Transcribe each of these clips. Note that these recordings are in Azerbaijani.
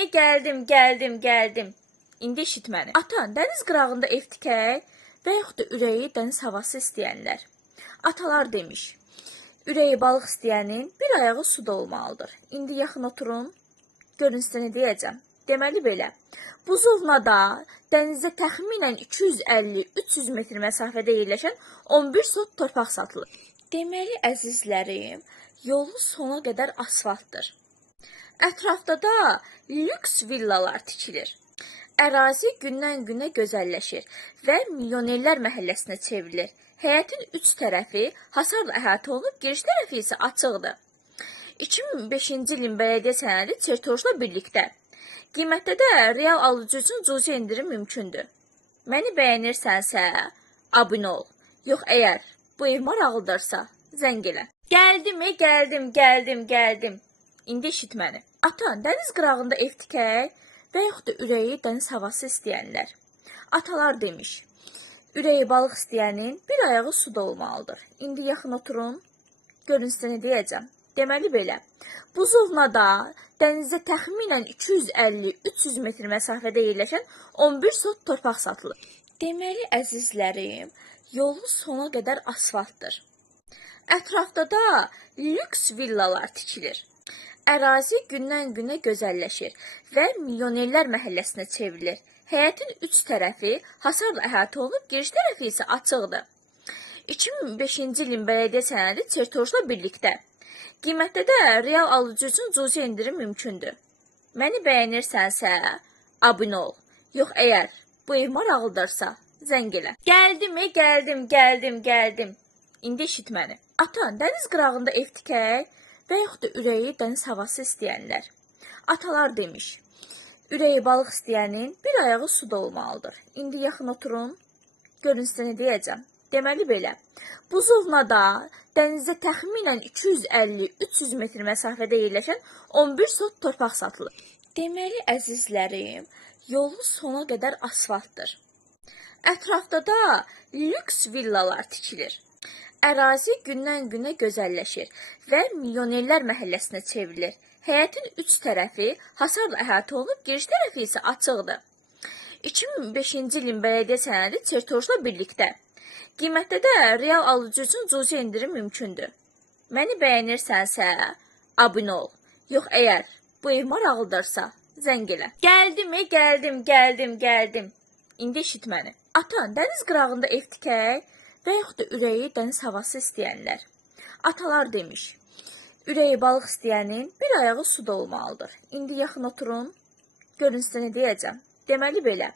Gəldim. İndi eşit məni. Atan, dəniz qırağında ev tikək və yaxud da ürəyi dəniz havası istəyənlər. Atalar demiş, ürəyi balıq istəyənin bir ayağı suda olmalıdır. İndi yaxın oturun, görün sizə nə deyəcəm. Deməli belə, buzovnada dənizdə təxminən 250-300 metr məsafədə yerləşən 11 sot torpaq satılır. Deməli, əzizlərim, yolu sona qədər asfaltdır. Ətrafda da lüks villalar tikilir. Ərazi gündən-günə gözəlləşir və milyonerlər məhəlləsinə çevrilir. Həyətin üç tərəfi hasarla əhatə olunub, giriş tərəfi isə açıqdır. 2005-ci ilin bələdiyyə sənədi çertojla birlikdə. Qiymətdə də real alıcı üçün cüzi indirim mümkündür. Məni bəyənirsənsə, abunə ol. Yox, əgər bu ev maraqlıdırsa, zəng elə. Gəldim. İndi eşit məni. Atan, dəniz qırağında ev tikək və yaxud da ürəyi dəniz havası istəyənlər. Atalar demiş, ürəyi balıq istəyənin bir ayağı suda olmalıdır. İndi yaxın oturun, görün sizə nə deyəcəm. Deməli belə, buzovnada dənizdə təxminən 250-300 metr məsafədə yerləşən 11 sot torpaq satılır. Deməli, əzizlərim, yolu sona qədər asfaltdır. Ətrafda da lüks villalar tikilir. Ərazi gündən-günə gözəlləşir və milyonerlər məhəlləsinə çevrilir. Həyətin üç tərəfi hasarla əhatə olunub, giriş tərəfi isə açıqdır. 2005-ci ilin bələdiyyə sənədi çertojla birlikdə. Qiymətdə də real alıcı üçün cüzi indirim mümkündür. Məni bəyənirsənsə, abunə ol. Yox, əgər bu ev maraqlıdırsa, zəng elə. Gəldim. İndi eşit məni. Atan, dəniz qırağında ev tikək və yaxud da ürəyi dəniz havası istəyənlər. Atalar demiş, ürəyi balıq istəyənin bir ayağı suda olmalıdır. İndi yaxın oturun, görün sizə nə deyəcəm. Deməli belə, buzovnada dənizdə təxminən 250-300 metr məsafədə yerləşən 11 sot torpaq satılır. Deməli, əzizlərim, yolu sona qədər asfaltdır. Ətrafda da lüks villalar tikilir. Ərazi gündən-günə gözəlləşir və milyonerlər məhəlləsinə çevrilir. Həyətin üç tərəfi hasarla əhatə olunub, giriş tərəfi isə açıqdır. 2005-ci ilin bələdiyyə sənədi çertojla birlikdə. Qiymətdə də real alıcı üçün cüzi indirim mümkündür. Məni bəyənirsənsə, abunə ol. Yox, əgər bu ev maraqlıdırsa, zəng elə. Gəldim. İndi eşit məni. Atan, dəniz qırağında ev tikək və yaxud da ürəyi dəniz havası istəyənlər. Atalar demiş, ürəyi balıq istəyənin bir ayağı suda olmalıdır. İndi yaxın oturun, görün sizə nə deyəcəm. Deməli belə,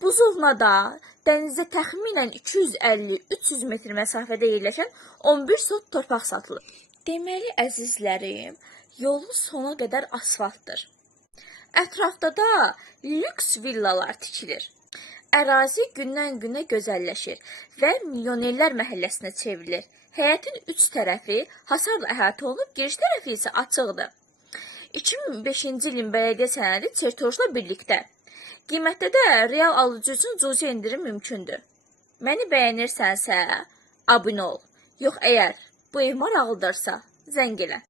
buzovnada dənizdə təxminən 250-300 metr məsafədə yerləşən 11 sot torpaq satılır. Deməli, əzizlərim, yolu sona qədər asfaltdır. Ətrafda da lüks villalar tikilir. Ərazi gündən-günə gözəlləşir və milyonerlər məhəlləsinə çevrilir. Həyətin üç tərəfi hasarla əhatə olunub, giriş tərəfi isə açıqdır. 2005-ci ilin bələdiyyə sənədi çertojla birlikdə. Qiymətdə də real alıcı üçün cüzi indirim mümkündür. Məni bəyənirsənsə, abunə ol. Yox, əgər bu ev maraqlıdırsa, zəng elə.